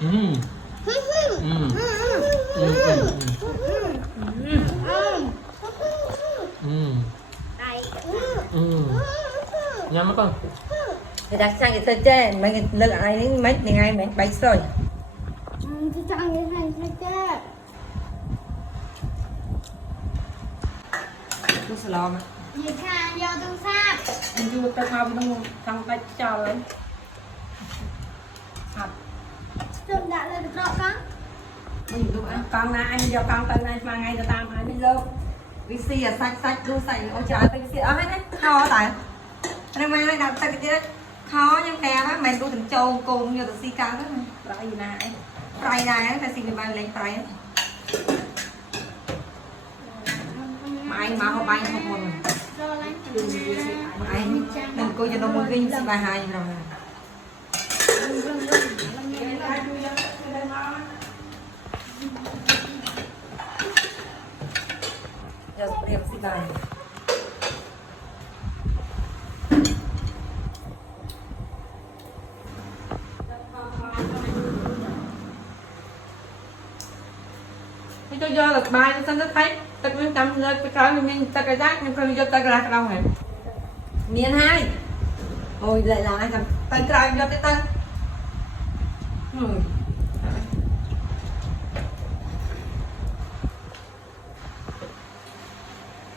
Ừ. Ừ. Ừ. Ừ. Ừ. Ừ. Nhắm mắt con. Thì đặt sang cái sợi tre mấy cái lực ai mấy ngày mấy bánh rồi Tôi chọn cái này thôi chứ. tôi sẽ lo mà Gì thà do tôi sát. anh chưa tới thao trong trong tay cho lấy thật Trông đã lên được rõ con. bây giờ tôi con na anh giờ con tên anh mà ngày ta tam anh đi lâu vì xì à sạch sạch tôi xài ôi trời ơi xì ở hết đấy khó tại anh mang nó đặt tay cái chứ khó nhưng kè á mày tôi từng trâu cùng nhiều từ xì cao đó lại gì này tay này nó xì người bạn lên tay mà anh mà họ bay không một Rồi lên. anh đừng coi cho nó một vinh xì bài hai rồi giờ đẹp xì bài cho do là bài nó thấy ta cũng chăm lên cái cái mình ta cái rác nhưng không cho ta cái rác đâu hả miền hai ôi lại là anh cầm tay trái cho tới tay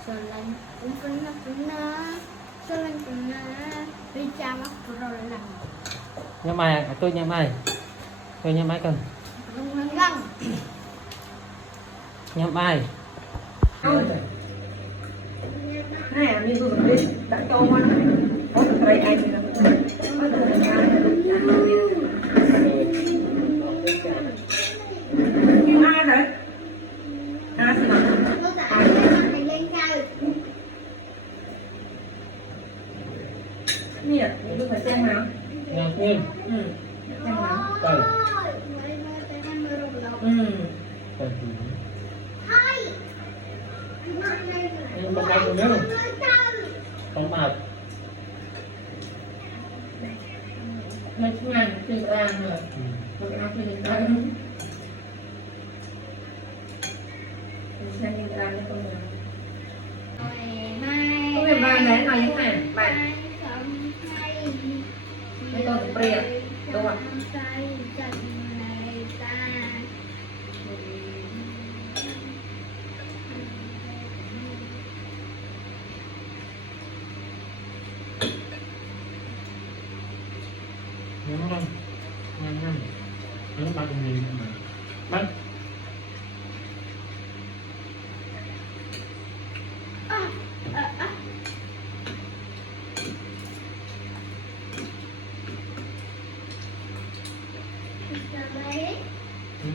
Rồi lên. Rồi lên. Đi cha mắt rồi lên. Nhắm mày, tôi nhắm mày. Tôi nhắm mày cần. Không lên găng. Nhắm mày. này mình vừa đi đã cho ăn có đây anh nhưng ai đấy ai thì Tôi đã ăn cái lên cao. nè mình phải xem nào Nhắm thêm. xem nào Cần. Cần gì? Nhưng mà con nhớ không mệt. mình không ăn thì ăn rồi mình ăn thì mình ăn mình xem như ăn nó không được không biết ba này nói như thế này bạn mấy con cũng bia đúng không Nhắm con. Nhắm. Nhắm bắt được gì mà. Bắt. Ừ.